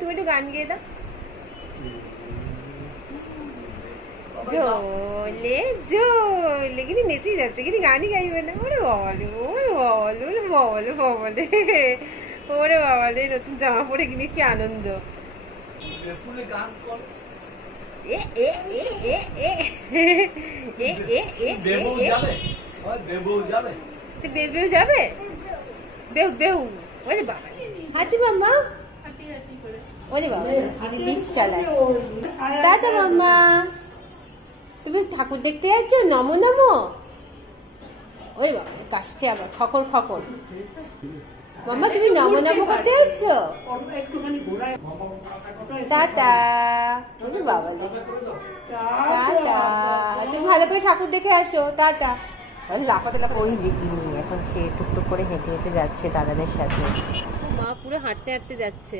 তুমি একটু গান গেয়ে দাও। ঝোলে ঝোলে কিন্তু নেচেই যাচ্ছে, কিন্তু গানই গাইবে না। ওরে বলো, ওরে বলো, ওরে বলো বলে, ওরে বাবা রে, নতুন জামা পরে কিনে কি আনন্দ। এ এ এ এ এ এ এ এ বেবু যাবে, বেউ বেউ। ওরে বাবা, হাতি মাম্মা, ওরে বাবা দিদি লিফট চালায়। দাদা মাম্মা, তুমি ঠাকুর দেখতে যাচ্ছ? নমো নমো। ওরে বাবা কাশছে আবার, খকর খকর। মাম্মা তুমি নমো নমো করতে যাচ্ছ? টাটা। ওরে বাবা টাটা, তুমি ভালো করে ঠাকুর দেখে আসো। টাটা। লাফাতে লাফা ওই এখন সে টুকটুক করে হেঁটে হেঁটে যাচ্ছে দাদাদের সাথে। মা পুরো হাঁটতে হাঁটতে যাচ্ছে।